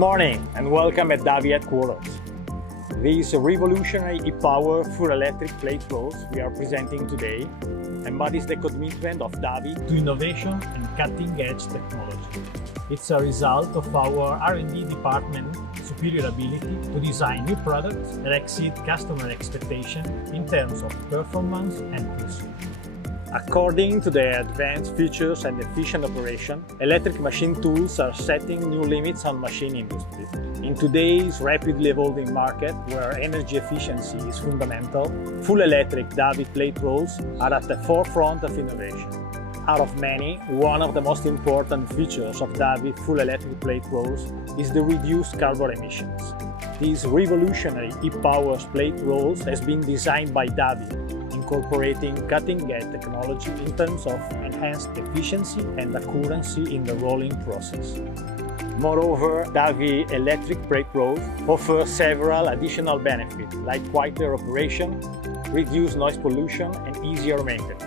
morning and welcome at Davi headquarters. These revolutionary e-power full electric plate rolls we are presenting today embodies the commitment of Davi to innovation and cutting-edge technology. It's a result of our R&D department's superior ability to design new products that exceed customer expectations in terms of performance and precision. According to their advanced features and efficient operation, electric machine tools are setting new limits on machine industry. In today's rapidly evolving market, where energy efficiency is fundamental, full electric Davi plate rolls are at the forefront of innovation. Out of many, one of the most important features of Davi full electric plate rolls is the reduced carbon emissions. These revolutionary e-power plate rolls has been designed by Davi, incorporating cutting-edge technology in terms of enhanced efficiency and accuracy in the rolling process. Moreover, Davi electric plate rolls offer several additional benefits like quieter operation, reduced noise pollution, and easier maintenance.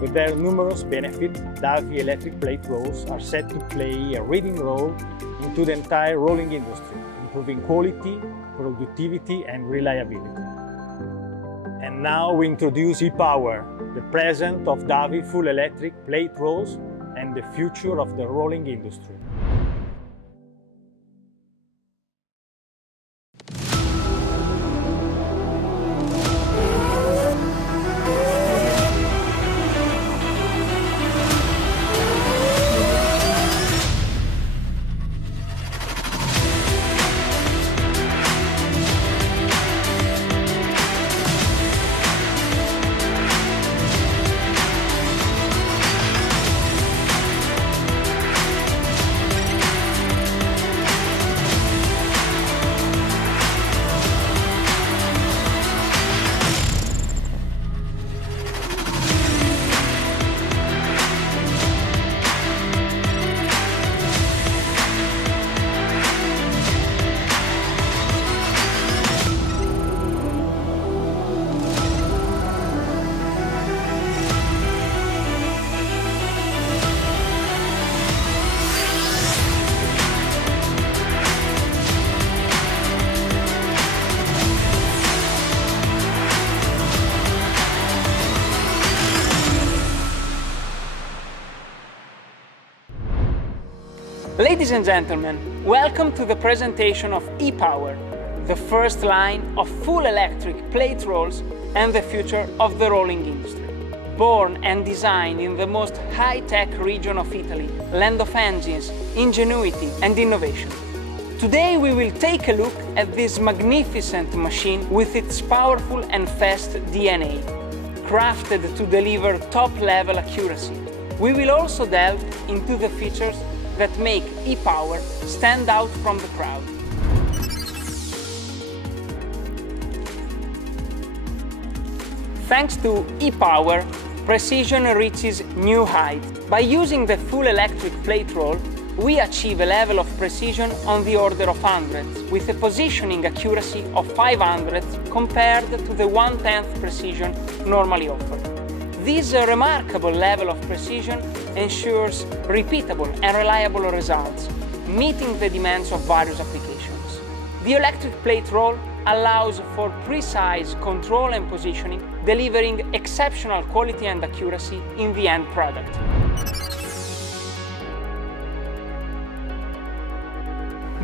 With their numerous benefits, Davi electric plate rolls are set to play a leading role into the entire rolling industry, improving quality, productivity, and reliability. And now we introduce e-power, the present of Davi full electric plate rolls and the future of the rolling industry. Ladies and gentlemen, welcome to the presentation of e-power, the first line of full electric plate rolls and the future of the rolling industry. Born and designed in the most high-tech region of Italy, land of engines, ingenuity and innovation. Today we will take a look at this magnificent machine with its powerful and fast DNA, crafted to deliver top-level accuracy. We will also delve into the features that make e-power stand out from the crowd. Thanks to e-power, precision reaches new heights. By using the full electric plate roll, we achieve a level of precision on the order of hundredths, with a positioning accuracy of 500 compared to the 1/10 precision normally offered. This remarkable level of precision ensures repeatable and reliable results, meeting the demands of various applications. The electric plate roll allows for precise control and positioning, delivering exceptional quality and accuracy in the end product.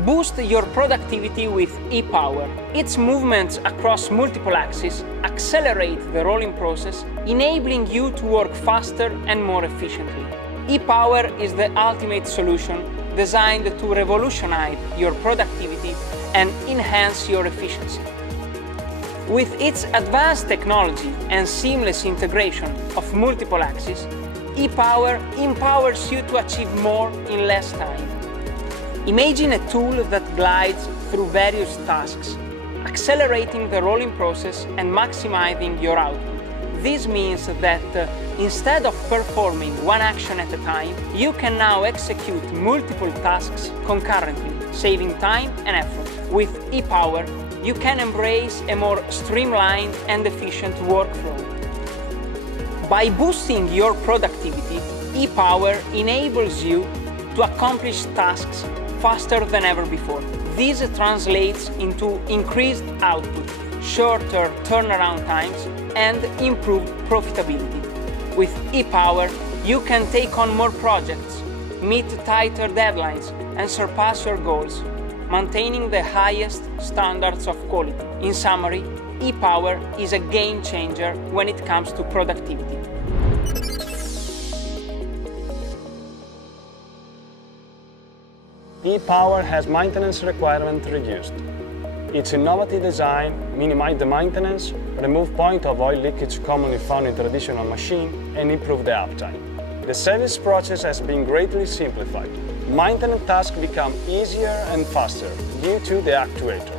Boost your productivity with e-power. Its movements across multiple axes accelerate the rolling process, enabling you to work faster and more efficiently. E-power is the ultimate solution designed to revolutionize your productivity and enhance your efficiency. With its advanced technology and seamless integration of multiple axes, e-power empowers you to achieve more in less time. Imagine a tool that glides through various tasks, accelerating the rolling process and maximizing your output. This means that instead of performing one action at a time, you can now execute multiple tasks concurrently, saving time and effort. With e-power, you can embrace a more streamlined and efficient workflow. By boosting your productivity, e-power enables you to accomplish tasks faster than ever before. This translates into increased output, shorter turnaround times, and improved profitability. With 𝗟𝗚, you can take on more projects, meet tighter deadlines, and surpass your goals, maintaining the highest standards of quality. In summary, 𝗟𝗚 is a game changer when it comes to productivity. 𝗟𝗚 has maintenance requirement reduced. Its innovative design minimizes the maintenance, remove point of oil leakage commonly found in traditional machine, and improve the uptime. The service process has been greatly simplified. Maintenance tasks become easier and faster due to the actuator.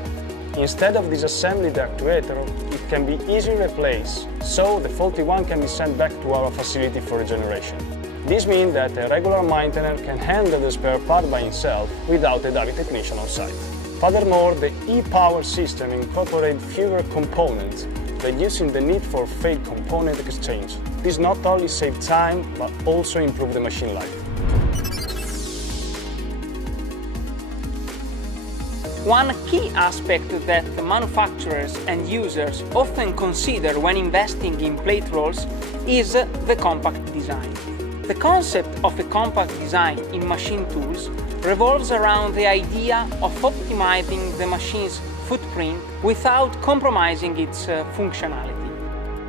Instead of disassembling the actuator, it can be easily replaced, so the faulty one can be sent back to our facility for regeneration. This means that a regular maintainer can handle the spare part by himself without a Davi technician on site. Furthermore, the 𝗟𝗚 system incorporates fewer components, reducing the need for failed component exchange. This not only saves time, but also improves the machine life. One key aspect that manufacturers and users often consider when investing in plate rolls is the compact design. The concept of a compact design in machine tools revolves around the idea of optimizing the machine's footprint without compromising its functionality.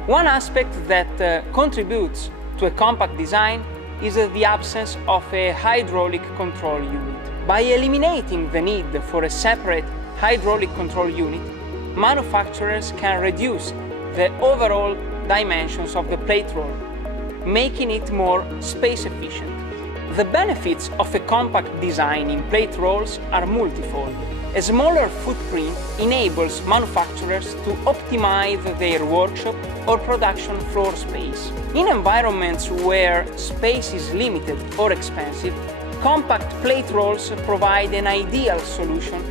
One aspect that contributes to a compact design is the absence of a hydraulic control unit. By eliminating the need for a separate hydraulic control unit, manufacturers can reduce the overall dimensions of the plate roll, making it more space efficient. The benefits of a compact design in plate rolls are multifold. A smaller footprint enables manufacturers to optimize their workshop or production floor space. In environments where space is limited or expensive, compact plate rolls provide an ideal solution,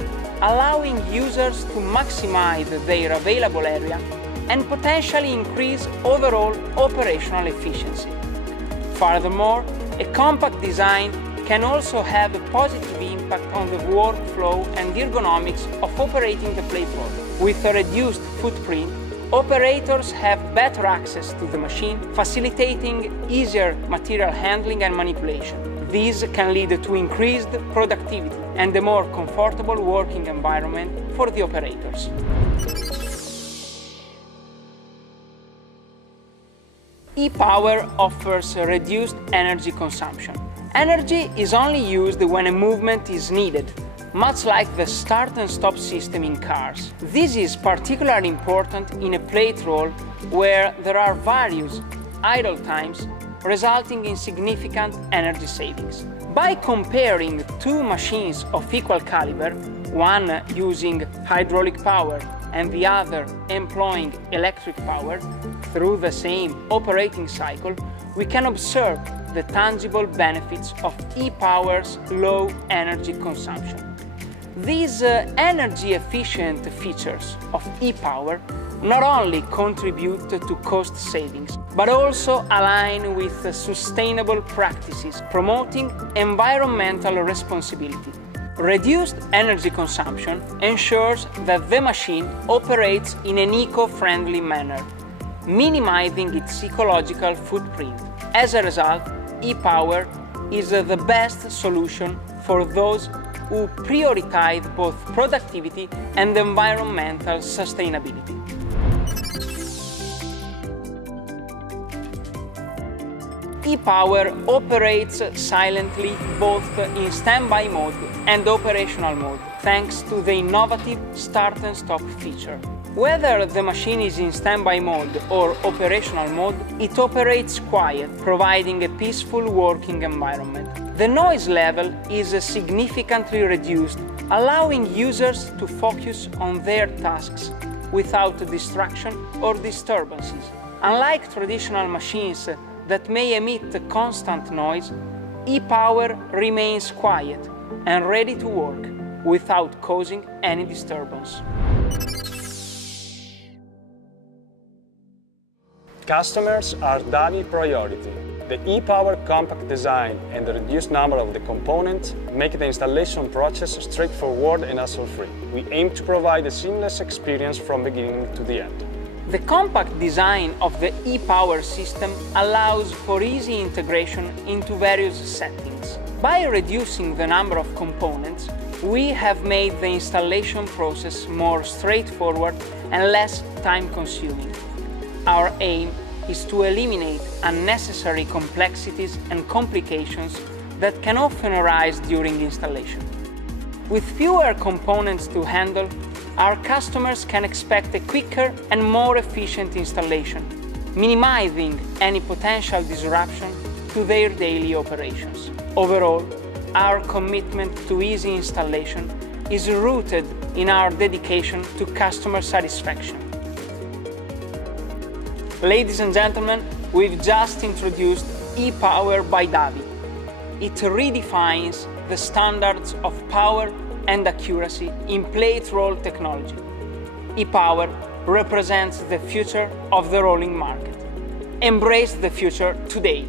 allowing users to maximize their available area and potentially increase overall operational efficiency. Furthermore, a compact design can also have a positive impact on the workflow and ergonomics of operating the plate roll. With a reduced footprint, operators have better access to the machine, facilitating easier material handling and manipulation. This can lead to increased productivity and a more comfortable working environment for the operators. 𝗟𝗚 offers reduced energy consumption. Energy is only used when a movement is needed, much like the start and stop system in cars. This is particularly important in a plate roll where there are various idle times, resulting in significant energy savings. By comparing two machines of equal caliber, one using hydraulic power and the other employing electric power, through the same operating cycle, we can observe the tangible benefits of 𝗟𝗚's low energy consumption. These energy-efficient features of 𝗟𝗚 not only contribute to cost savings, but also align with sustainable practices, promoting environmental responsibility. Reduced energy consumption ensures that the machine operates in an eco-friendly manner, minimizing its ecological footprint. As a result, 𝗟𝗚 is the best solution for those who prioritize both productivity and environmental sustainability. 𝗟𝗚 operates silently both in standby mode and operational mode, thanks to the innovative start and stop feature. Whether the machine is in standby mode or operational mode, it operates quiet, providing a peaceful working environment. The noise level is significantly reduced, allowing users to focus on their tasks without distraction or disturbances. Unlike traditional machines that may emit constant noise, 𝗟𝗚 remains quiet and ready to work without causing any disturbance. Customers are Davi priority. The 𝗍𝗑 compact design and the reduced number of the components make the installation process straightforward and hassle-free. We aim to provide a seamless experience from beginning to the end. The compact design of the 𝗍𝗑 system allows for easy integration into various settings. By reducing the number of components, we have made the installation process more straightforward and less time-consuming. Our aim is to eliminate unnecessary complexities and complications that can often arise during installation. With fewer components to handle, our customers can expect a quicker and more efficient installation, minimizing any potential disruption to their daily operations. Overall, our commitment to easy installation is rooted in our dedication to customer satisfaction. Ladies and gentlemen, we've just introduced 𝗍𝗑 by Davi. It redefines the standards of power and accuracy in plate roll technology. 𝗍𝗑 represents the future of the rolling market. Embrace the future today.